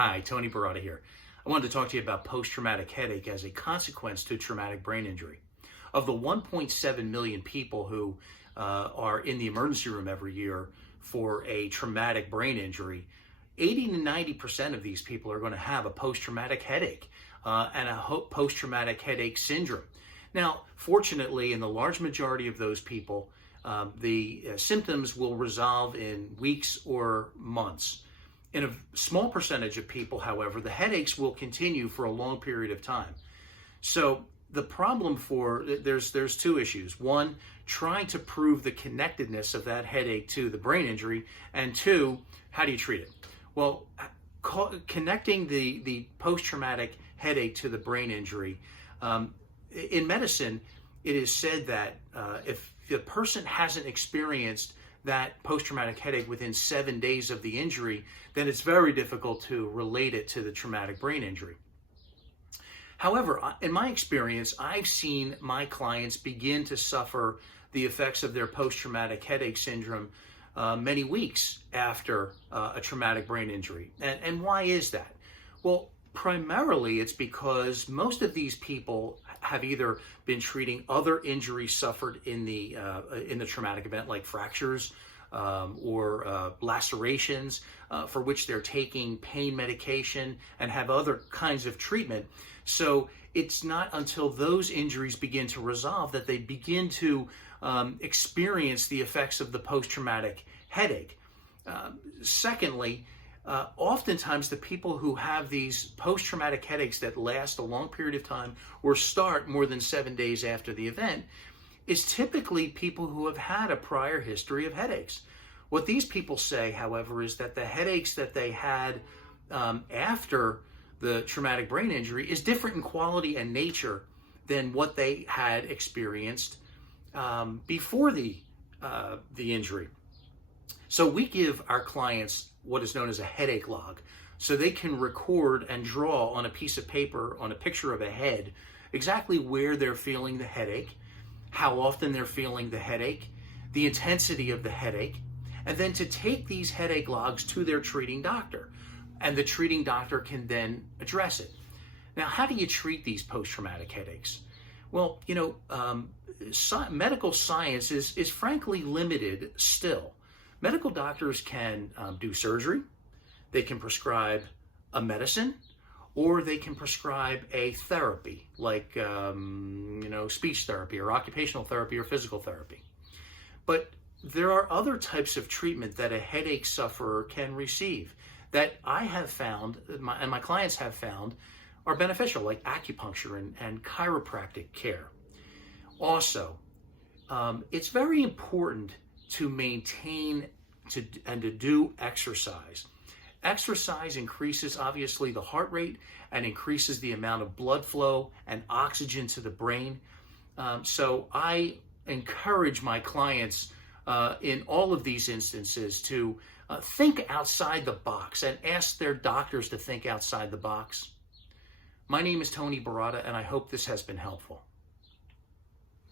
Hi, Tony Baratta here. I wanted to talk to you about post-traumatic headache as a consequence to traumatic brain injury. Of the 1.7 million people who are in the emergency room every year for a traumatic brain injury, 80 to 90% of these people are going to have a post-traumatic headache and a post-traumatic headache syndrome. Now, fortunately, in the large majority of those people, the symptoms will resolve in weeks or months. In a small percentage of people, however, the headaches will continue for a long period of time. So the problem there's two issues. One, trying to prove the connectedness of that headache to the brain injury, and two, how do you treat it? Well, connecting the post-traumatic headache to the brain injury, in medicine, it is said that if the person hasn't experienced that post-traumatic headache within 7 days of the injury, then it's very difficult to relate it to the traumatic brain injury. However, in my experience, I've seen my clients begin to suffer the effects of their post-traumatic headache syndrome many weeks after a traumatic brain injury. And why is that? Well, primarily it's because most of these people have either been treating other injuries suffered in the traumatic event, like fractures or lacerations, for which they're taking pain medication and have other kinds of treatment. So it's not until those injuries begin to resolve that they begin to experience the effects of the post-traumatic headache. Secondly, oftentimes the people who have these post-traumatic headaches that last a long period of time or start more than 7 days after the event is typically people who have had a prior history of headaches. What these people say, however, is that the headaches that they had after the traumatic brain injury is different in quality and nature than what they had experienced before the injury. So we give our clients what is known as a headache log, so they can record and draw on a piece of paper, on a picture of a head, exactly where they're feeling the headache, how often they're feeling the headache, the intensity of the headache, and then to take these headache logs to their treating doctor, and the treating doctor can then address it. Now, how do you treat these post-traumatic headaches? Well, medical science is frankly limited still. Medical doctors can do surgery, they can prescribe a medicine, or they can prescribe a therapy like speech therapy or occupational therapy or physical therapy. But there are other types of treatment that a headache sufferer can receive that I have found, and my clients have found, are beneficial, like acupuncture and chiropractic care. Also, it's very important to maintain and to do exercise. Exercise increases, obviously, the heart rate and increases the amount of blood flow and oxygen to the brain. So I encourage my clients in all of these instances to think outside the box and ask their doctors to think outside the box. My name is Tony Baratta, and I hope this has been helpful.